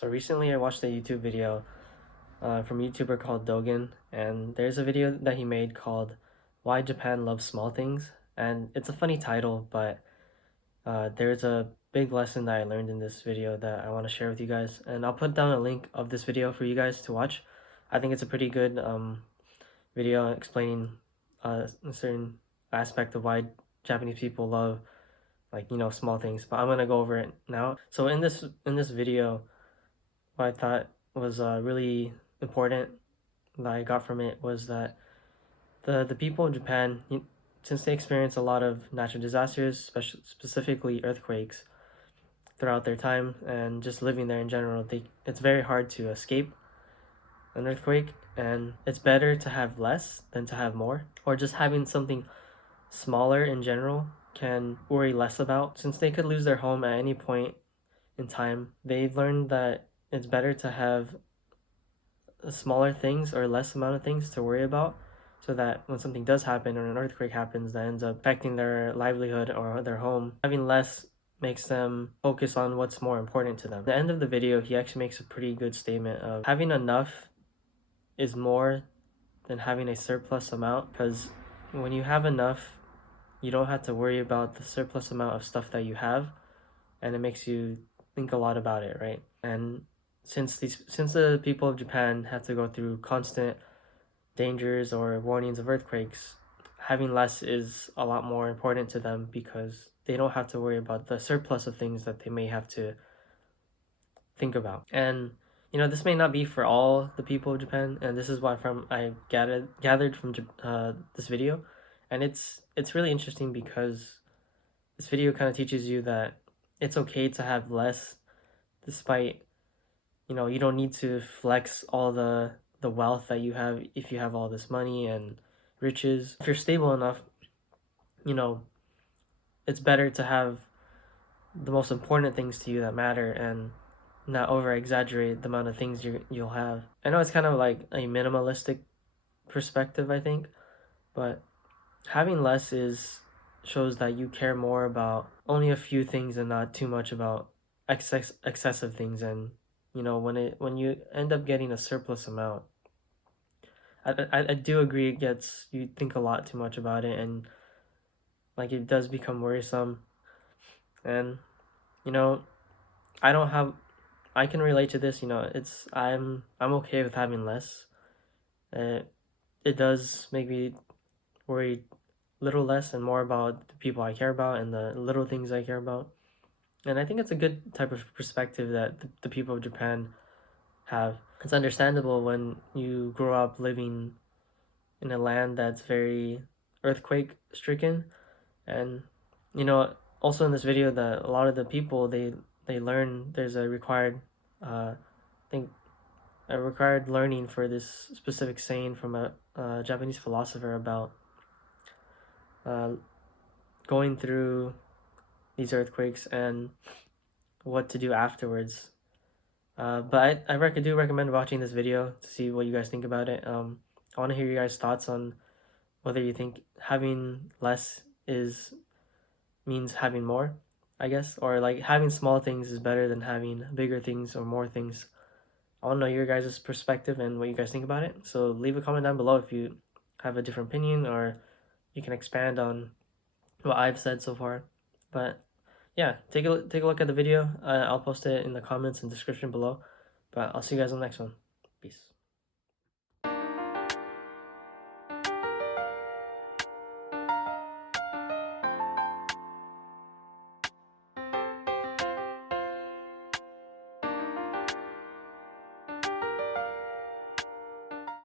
So recently I watched a YouTube video from a YouTuber called Dogen, and there's a video that he made called Why Japan Loves Small Things. And it's a funny title, but there's a big lesson that I learned in this video that I want to share with you guys. And I'll put down a link of this video for you guys to watch. I think it's a pretty good video explaining a certain aspect of why Japanese people love, like, small things. But I'm gonna go over it now. So in this video, what I thought was really important that I got from it was that the people of Japan, since they experience a lot of natural disasters, specifically earthquakes, throughout their time and just living there in general, it's very hard to escape an earthquake, and it's better to have less than to have more, or just having something smaller in general can worry less about. Since they could lose their home at any point in time, they've learned that it's better to have smaller things or less amount of things to worry about, so that when something does happen or an earthquake happens that ends up affecting their livelihood or their home, having less makes them focus on what's more important to them. At the end of the video, he actually makes a pretty good statement of having enough is more than having a surplus amount, because when you have enough, you don't have to worry about the surplus amount of stuff that you have, and it makes you think a lot about it, right? And since the people of Japan have to go through constant dangers or warnings of earthquakes, having less is a lot more important to them, because they don't have to worry about the surplus of things that they may have to think about. And this may not be for all the people of Japan, and this is why I gathered from this video, and it's really interesting because this video kind of teaches you that it's okay to have less, despite you don't need to flex all the wealth that you have if you have all this money and riches. If you're stable enough, it's better to have the most important things to you that matter and not over exaggerate the amount of things you'll have. I know it's kind of like a minimalistic perspective, I think, but having less shows that you care more about only a few things and not too much about excessive things. And when you end up getting a surplus amount, I do agree, you think a lot too much about it, and like it does become worrisome. And I don't have I can relate to this. I'm okay with having less. It does make me worry little less and more about the people I care about and the little things I care about. And I think it's a good type of perspective that the people of Japan have. It's understandable when you grow up living in a land that's very earthquake stricken. And also in this video, that a lot of the people, they learn there's a required I think a required learning for this specific saying from a Japanese philosopher about going through these earthquakes and what to do afterwards. But I do recommend watching this video to see what you guys think about it. I want to hear you guys' thoughts on whether you think having less means having more, I guess, or like having small things is better than having bigger things or more things. I want to know your guys' perspective and what you guys think about it. So leave a comment down below if you have a different opinion, or you can expand on what I've said so far. But yeah, take a look at the video. I'll post it in the comments and description below. But I'll see you guys on the next one. Peace.